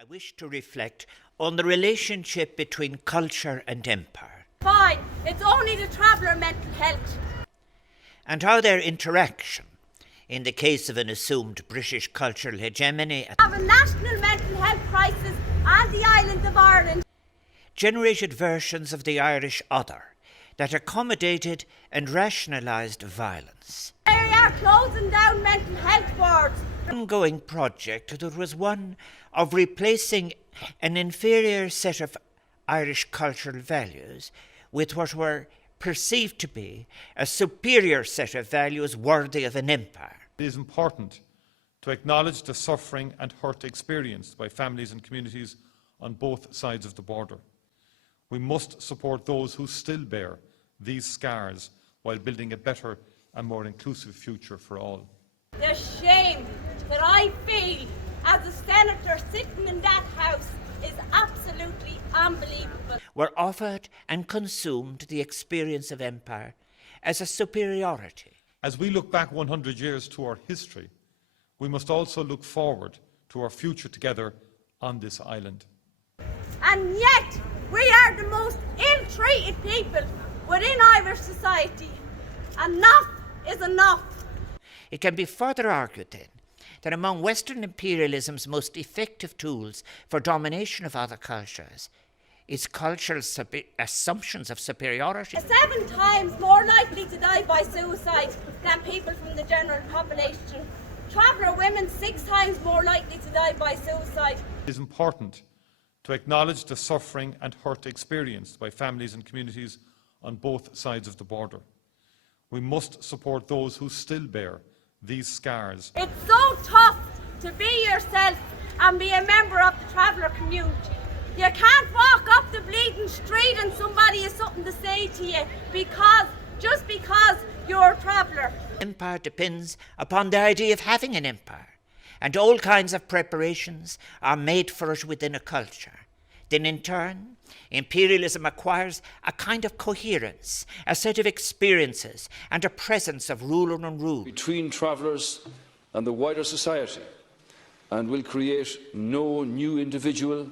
I wish to reflect on the relationship between culture and empire. Fine, it's only the traveller mental health. And how their interaction, in the case of an assumed British cultural hegemony, Have a national mental health crisis on the island of Ireland. Generated versions of the Irish other that accommodated and rationalised violence. They are closing down mental health wards. Ongoing project that was one of replacing an inferior set of Irish cultural values with what were perceived to be a superior set of values worthy of an empire. It is important to acknowledge the suffering and hurt experienced by families and communities on both sides of the border. We must support those who still bear these scars while building a better and more inclusive future for all. The shame that I feel as a senator sitting in that house is absolutely unbelievable. Were offered and consumed the experience of empire as a superiority. As we look back 100 years to our history, we must also look forward to our future together on this island. And yet, we are the most ill-treated people within Irish society. Enough is enough. It can be further argued then that among Western imperialism's most effective tools for domination of other cultures is cultural assumptions of superiority. 7 times more likely to die by suicide than people from the general population. Traveller women 6 times more likely to die by suicide. It is important to acknowledge the suffering and hurt experienced by families and communities on both sides of the border. We must support those who still bear these scars. It's so tough to be yourself and be a member of the traveller community. You can't walk up the bleeding street and somebody has something to say to you just because you're a traveller. Empire depends upon the idea of having an empire, and all kinds of preparations are made for it within a culture. Then in turn, imperialism acquires a kind of coherence, a set of experiences, and a presence of ruler and rule. Between travellers and the wider society, and will create no new individual,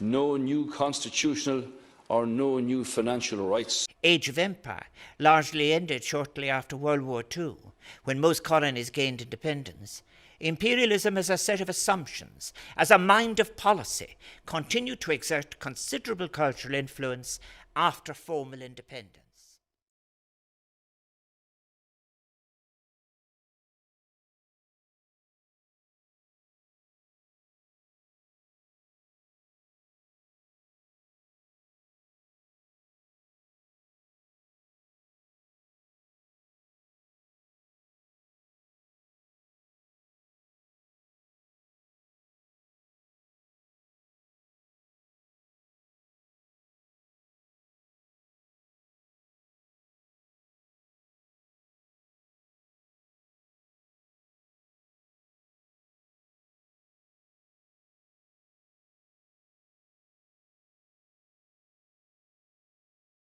no new constitutional or no new financial rights. Age of empire largely ended shortly after World War II, when most colonies gained independence. Imperialism as a set of assumptions, as a mind of policy, continued to exert considerable cultural influence after formal independence.